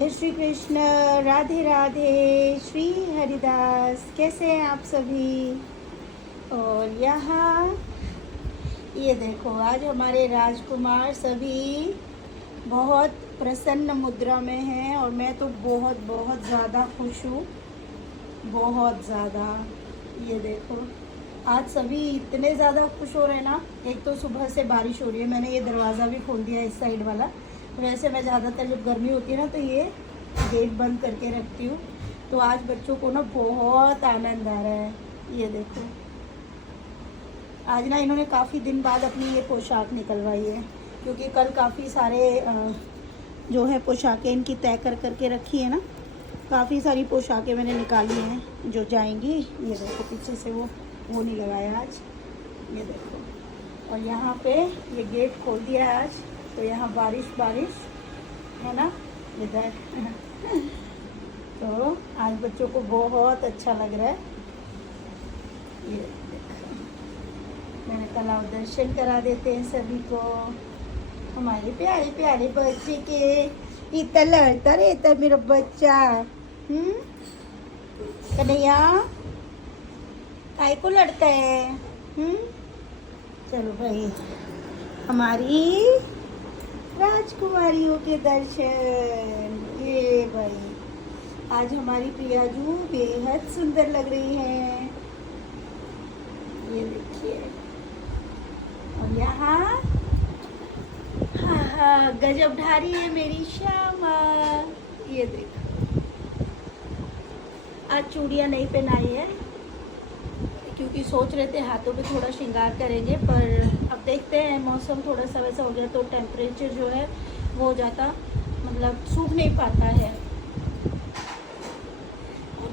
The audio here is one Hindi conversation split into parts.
हे श्री कृष्ण, राधे राधे, श्री हरिदास। कैसे हैं आप सभी? और यहाँ ये देखो, आज हमारे राजकुमार सभी बहुत प्रसन्न मुद्रा में हैं और मैं तो बहुत बहुत ज़्यादा खुश हूँ, बहुत ज़्यादा। ये देखो, आज सभी इतने ज़्यादा खुश हो रहे हैं ना। एक तो सुबह से बारिश हो रही है, मैंने ये दरवाज़ा भी खोल दिया इस साइड वाला। वैसे मैं ज़्यादातर जब गर्मी होती है ना तो ये गेट बंद करके रखती हूँ। तो आज बच्चों को ना बहुत आनंद आ रहा है। ये देखो, आज ना इन्होंने काफ़ी दिन बाद अपनी ये पोशाक निकलवाई है, क्योंकि कल काफ़ी सारे जो है पोशाकें इनकी तय कर करके रखी है ना। काफ़ी सारी पोशाकें मैंने निकाली हैं जो जाएंगी। ये देखो, पीछे से वो नहीं लगाया आज। ये देखो, और यहाँ पे ये गेट खोल दिया है आज, तो यहाँ बारिश है ना इधर। तो आज बच्चों को बहुत अच्छा लग रहा है। ये देखो, मैंने कला दर्शन करा देते हैं सभी को। हमारे प्यारे प्यारे बच्चे के इतना लड़ता रहता है मेरा बच्चा। कन्हैया काय को लड़ता है? चलो भाई, हमारी राजकुमारियों के दर्शन। ये भाई, आज हमारी प्रियाजू बेहद सुंदर लग रही है। ये देखिए, और यहाँ हाँ गजब ढारी है मेरी श्यामा। ये देखो, आज चूड़ियाँ नहीं पहनाई है क्योंकि सोच रहे थे हाथों पे थोड़ा श्रृंगार करेंगे, पर अब देखते हैं, मौसम थोड़ा सा वैसा हो गया तो टेम्परेचर जो है वो हो जाता, मतलब सूख नहीं पाता है।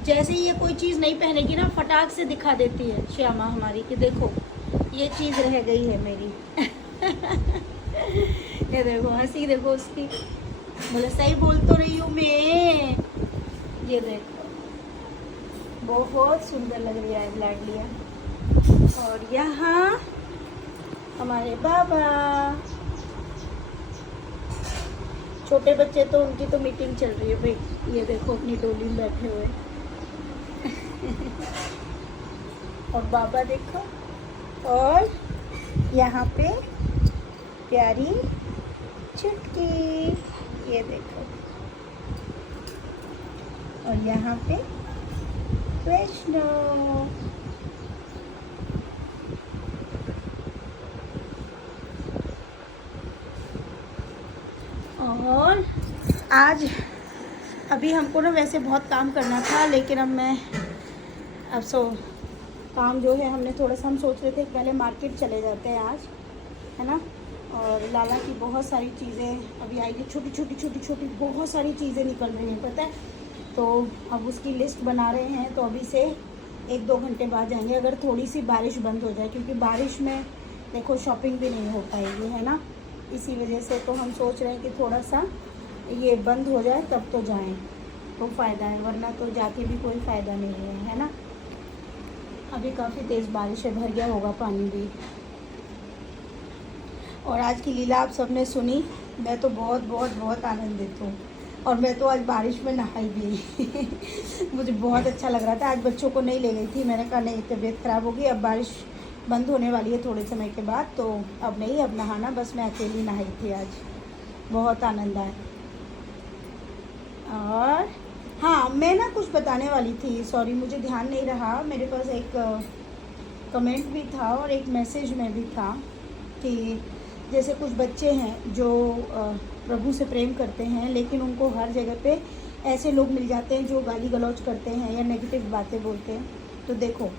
जैसे ही ये कोई चीज़ नहीं पहनेगी ना, फटाक से दिखा देती है श्यामा हमारी कि देखो ये चीज़ रह गई है मेरी। ये देखो, हंसी देखो उसकी, बोले सही बोल तो रही हूँ मैं। ये देखो, बहुत सुंदर लग रही है लाडलिया। और यहाँ हमारे बाबा, छोटे बच्चे तो उनकी तो मीटिंग चल रही है भाई। ये देखो, अपनी डोली में बैठे हुए। और बाबा देखो, और यहाँ पे प्यारी चुटकी। ये देखो, और यहाँ पे वैष्णो। और आज अभी हमको ना वैसे बहुत काम करना था, लेकिन अब काम जो है हमने थोड़ा सा, हम सोच रहे थे कि पहले मार्केट चले जाते हैं आज, है ना। और लाला की बहुत सारी चीज़ें अभी आएगी, छोटी छोटी बहुत सारी चीज़ें निकल रही हैं, पता है। तो अब उसकी लिस्ट बना रहे हैं, तो अभी से 1-2 घंटे बाद जाएंगे, अगर थोड़ी सी बारिश बंद हो जाए, क्योंकि बारिश में देखो शॉपिंग भी नहीं हो पाएगी, है ना। इसी वजह से तो हम सोच रहे हैं कि थोड़ा सा ये बंद हो जाए तब तो जाएं, तो फ़ायदा है, वरना तो जाके भी कोई फ़ायदा नहीं है ना। अभी काफ़ी तेज़ बारिश है, भर गया होगा पानी भी। और आज की लीला आप सबने सुनी, मैं तो बहुत बहुत बहुत आनंदित हूँ। और मैं तो आज बारिश में नहाई भी। मुझे बहुत अच्छा लग रहा था। आज बच्चों को नहीं ले गई थी, मैंने कहा नहीं, तबीयत ख़राब होगी, अब बारिश बंद होने वाली है थोड़े समय के बाद, तो अब नहीं, अब नहाना बस। मैं अकेली नहाई थी आज, बहुत आनंद आया। और हाँ, मैं ना कुछ बताने वाली थी, सॉरी मुझे ध्यान नहीं रहा। मेरे पास एक कमेंट भी था और एक मैसेज में भी था कि जैसे कुछ बच्चे हैं जो प्रभु से प्रेम करते हैं, लेकिन उनको हर जगह पे ऐसे लोग मिल जाते हैं जो गाली गलौज करते हैं या नेगेटिव बातें बोलते हैं। तो देखो,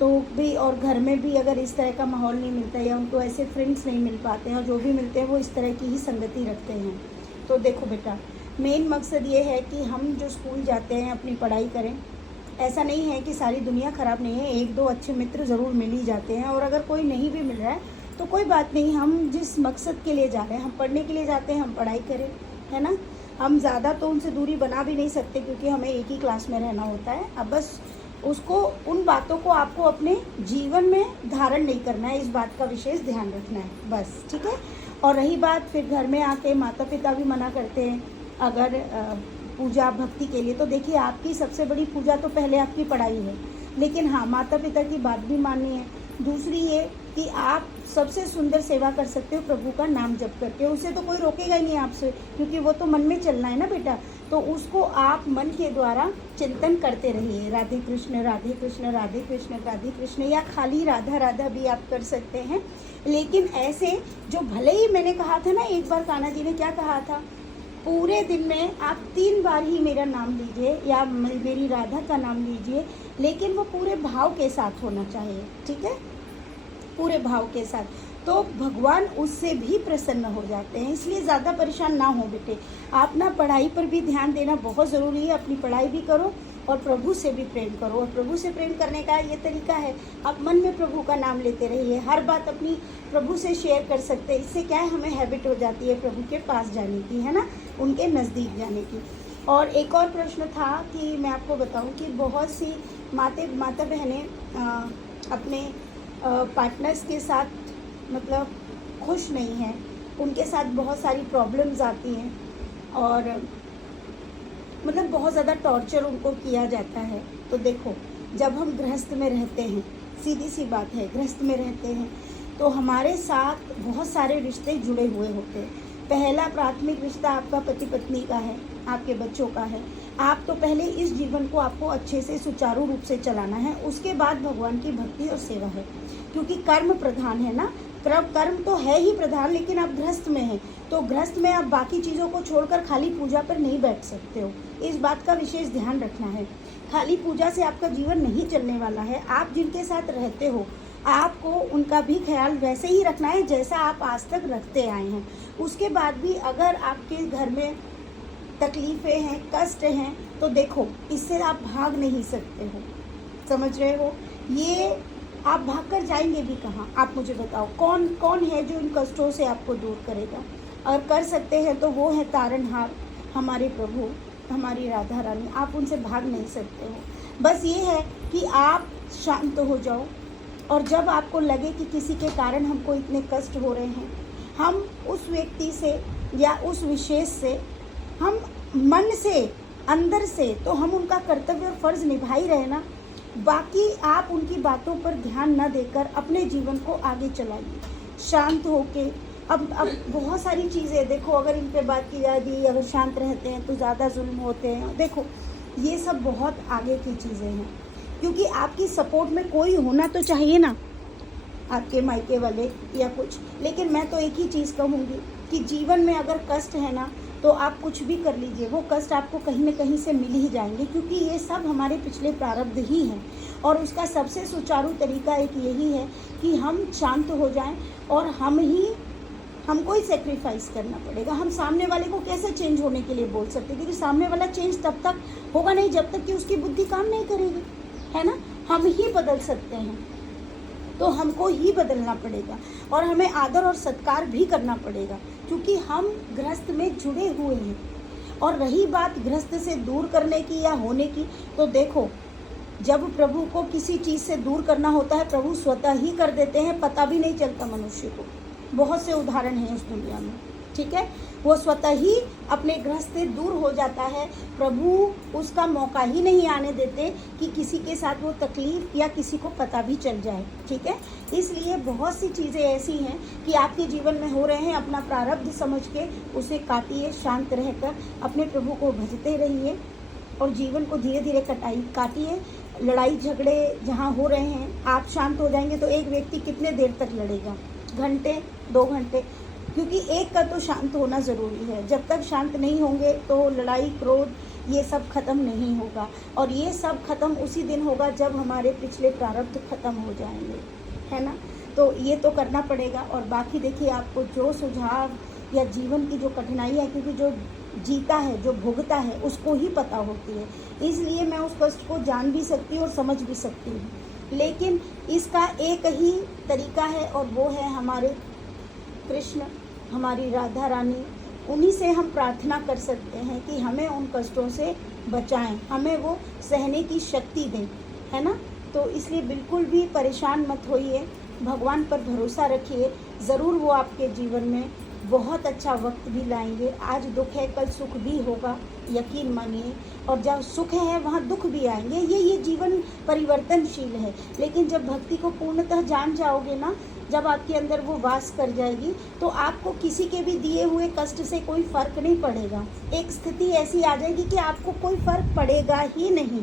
तो भी और घर में भी अगर इस तरह का माहौल नहीं मिलता या उनको ऐसे फ्रेंड्स नहीं मिल पाते हैं, और जो भी मिलते हैं वो इस तरह की ही संगति रखते हैं। तो देखो बेटा, मेन मकसद ये है कि हम जो स्कूल जाते हैं अपनी पढ़ाई करें। ऐसा नहीं है कि सारी दुनिया ख़राब नहीं है, 1-2 अच्छे मित्र ज़रूर मिल ही जाते हैं। और अगर कोई नहीं भी मिल रहा है तो कोई बात नहीं, हम जिस मकसद के लिए जा रहे हैं, हम पढ़ने के लिए जाते हैं, हम पढ़ाई करें, है ना। हम ज़्यादा तो उनसे दूरी बना भी नहीं सकते, क्योंकि हमें एक ही क्लास में रहना होता है। अब बस उसको, उन बातों को आपको अपने जीवन में धारण नहीं करना है, इस बात का विशेष ध्यान रखना है बस, ठीक है। और रही बात फिर घर में आके माता पिता भी मना करते हैं, अगर पूजा भक्ति के लिए, तो देखिए आपकी सबसे बड़ी पूजा तो पहले आपकी पढ़ाई है, लेकिन हाँ माता पिता की बात भी माननी है। दूसरी ये कि आप सबसे सुंदर सेवा कर सकते हो प्रभु का नाम जप करके, उससे तो कोई रोकेगा ही नहीं आपसे, क्योंकि वो तो मन में चलना है ना बेटा। तो उसको आप मन के द्वारा चिंतन करते रहिए, राधे कृष्ण राधे कृष्ण राधे कृष्ण राधे कृष्ण, या खाली राधा राधा भी आप कर सकते हैं। लेकिन ऐसे जो भले ही मैंने कहा था ना, एक बार कान्हा जी ने क्या कहा था, पूरे दिन में आप 3 बार ही मेरा नाम लीजिए या मेरी राधा का नाम लीजिए, लेकिन वो पूरे भाव के साथ होना चाहिए, ठीक है, पूरे भाव के साथ, तो भगवान उससे भी प्रसन्न हो जाते हैं। इसलिए ज़्यादा परेशान ना हो बेटे, आप ना पढ़ाई पर भी ध्यान देना बहुत ज़रूरी है, अपनी पढ़ाई भी करो और प्रभु से भी प्रेम करो। और प्रभु से प्रेम करने का ये तरीका है, आप मन में प्रभु का नाम लेते रहिए, हर बात अपनी प्रभु से शेयर कर सकते हैं। इससे क्या है, हमें हैबिट हो जाती है प्रभु के पास जाने की, है ना, उनके नज़दीक जाने की। और एक और प्रश्न था कि मैं आपको बताऊं कि बहुत सी माता बहनें अपने पार्टनर्स के साथ मतलब खुश नहीं हैं, उनके साथ बहुत सारी प्रॉब्लम्स आती हैं और मतलब बहुत ज़्यादा टॉर्चर उनको किया जाता है। तो देखो, जब हम गृहस्थ में रहते हैं, सीधी सी बात है, गृहस्थ में रहते हैं तो हमारे साथ बहुत सारे रिश्ते जुड़े हुए होते हैं। पहला प्राथमिक रिश्ता आपका पति पत्नी का है, आपके बच्चों का है। आप तो पहले इस जीवन को आपको अच्छे से सुचारू रूप से चलाना है, उसके बाद भगवान की भक्ति और सेवा है, क्योंकि कर्म प्रधान है ना, कर्म तो है ही प्रधान, लेकिन आप गृहस्थ में हैं तो गृहस्थ में आप बाकी चीज़ों को छोड़कर खाली पूजा पर नहीं बैठ सकते हो। इस बात का विशेष ध्यान रखना है, खाली पूजा से आपका जीवन नहीं चलने वाला है। आप जिनके साथ रहते हो आपको उनका भी ख्याल वैसे ही रखना है जैसा आप आज तक रखते आए हैं। उसके बाद भी अगर आपके घर में तकलीफ़ें हैं, कष्ट हैं, तो देखो इससे आप भाग नहीं सकते हो, समझ रहे हो, ये आप भागकर जाएंगे भी कहाँ, आप मुझे बताओ कौन कौन है जो इन कष्टों से आपको दूर करेगा। और कर सकते हैं तो वो है तारनहार, हमारे प्रभु, हमारी राधा रानी, आप उनसे भाग नहीं सकते हो। बस ये है कि आप शांत हो जाओ, और जब आपको लगे कि किसी के कारण हमको इतने कष्ट हो रहे हैं, हम उस व्यक्ति से या उस विशेष से हम मन से अंदर से तो हम उनका कर्तव्य और फर्ज निभा ही रहे ना, बाकी आप उनकी बातों पर ध्यान न देकर अपने जीवन को आगे चलाइए शांत होके। अब बहुत सारी चीज़ें देखो, अगर इन पे बात की जाएगी, अगर शांत रहते हैं तो ज़्यादा जुल्म होते हैं, देखो ये सब बहुत आगे की चीज़ें हैं, क्योंकि आपकी सपोर्ट में कोई होना तो चाहिए ना, आपके मायके वाले या कुछ। लेकिन मैं तो एक ही चीज़ कहूँगी कि जीवन में अगर कष्ट है ना, तो आप कुछ भी कर लीजिए, वो कष्ट आपको कहीं न कहीं से मिल ही जाएंगे, क्योंकि ये सब हमारे पिछले प्रारब्ध ही हैं। और उसका सबसे सुचारू तरीका एक यही है कि हम शांत हो जाएं, और हमको ही सेक्रीफाइस करना पड़ेगा। हम सामने वाले को कैसे चेंज होने के लिए बोल सकते हैं, क्योंकि सामने वाला चेंज तब तक होगा नहीं जब तक कि उसकी बुद्धि काम नहीं करेगी, है ना। हम ही बदल सकते हैं, तो हमको ही बदलना पड़ेगा, और हमें आदर और सत्कार भी करना पड़ेगा, क्योंकि हम गृहस्थ में जुड़े हुए हैं। और रही बात गृहस्थ से दूर करने की या होने की, तो देखो जब प्रभु को किसी चीज़ से दूर करना होता है, प्रभु स्वतः ही कर देते हैं, पता भी नहीं चलता मनुष्य को। बहुत से उदाहरण हैं इस दुनिया में, ठीक है, वो स्वतः ही अपने गृहस्थ से दूर हो जाता है। प्रभु उसका मौका ही नहीं आने देते कि किसी के साथ वो तकलीफ या किसी को पता भी चल जाए, ठीक है। इसलिए बहुत सी चीज़ें ऐसी हैं कि आपके जीवन में हो रहे हैं, अपना प्रारब्ध समझ के उसे काटिए, शांत रहकर अपने प्रभु को भजते रहिए और जीवन को धीरे धीरे काटिए। लड़ाई झगड़े जहाँ हो रहे हैं, आप शांत हो जाएंगे तो एक व्यक्ति कितने देर तक लड़ेगा, घंटे 2 घंटे, क्योंकि एक का तो शांत होना ज़रूरी है। जब तक शांत नहीं होंगे तो लड़ाई क्रोध ये सब ख़त्म नहीं होगा, और ये सब ख़त्म उसी दिन होगा जब हमारे पिछले प्रारब्ध ख़त्म हो जाएंगे, है ना। तो ये तो करना पड़ेगा। और बाकी देखिए, आपको जो सुझाव या जीवन की जो कठिनाई है, क्योंकि जो जीता है, जो भुगता है, उसको ही पता होती है, इसलिए मैं उस कष्ट को जान भी सकती हूँ और समझ भी सकती हूँ। लेकिन इसका एक ही तरीका है, और वो है हमारे कृष्ण, हमारी राधा रानी। उन्हीं से हम प्रार्थना कर सकते हैं कि हमें उन कष्टों से बचाएं, हमें वो सहने की शक्ति दें, है ना। तो इसलिए बिल्कुल भी परेशान मत होइए, भगवान पर भरोसा रखिए, ज़रूर वो आपके जीवन में बहुत अच्छा वक्त भी लाएंगे। आज दुख है, कल सुख भी होगा, यकीन मानिए। और जहाँ सुख है वहाँ दुख भी आएंगे, ये जीवन परिवर्तनशील है। लेकिन जब भक्ति को पूर्णतः जान जाओगे ना, जब आपके अंदर वो वास कर जाएगी, तो आपको किसी के भी दिए हुए कष्ट से कोई फ़र्क नहीं पड़ेगा। एक स्थिति ऐसी आ जाएगी कि आपको कोई फ़र्क पड़ेगा ही नहीं।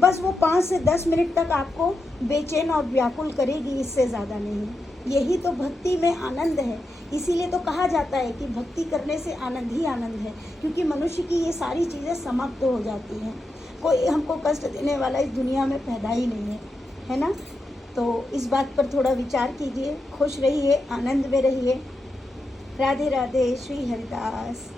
बस वो 5 से 10 मिनट तक आपको बेचैन और व्याकुल करेगी, इससे ज़्यादा नहीं। यही तो भक्ति में आनंद है। इसीलिए तो कहा जाता है कि भक्ति करने से आनंद ही आनंद है, क्योंकि मनुष्य की ये सारी चीज़ें समाप्त हो जाती हैं। कोई हमको कष्ट देने वाला इस दुनिया में पैदा ही नहीं है ना। तो इस बात पर थोड़ा विचार कीजिए। खुश रहिए, आनंद में रहिए। राधे राधे। श्री हरिदास।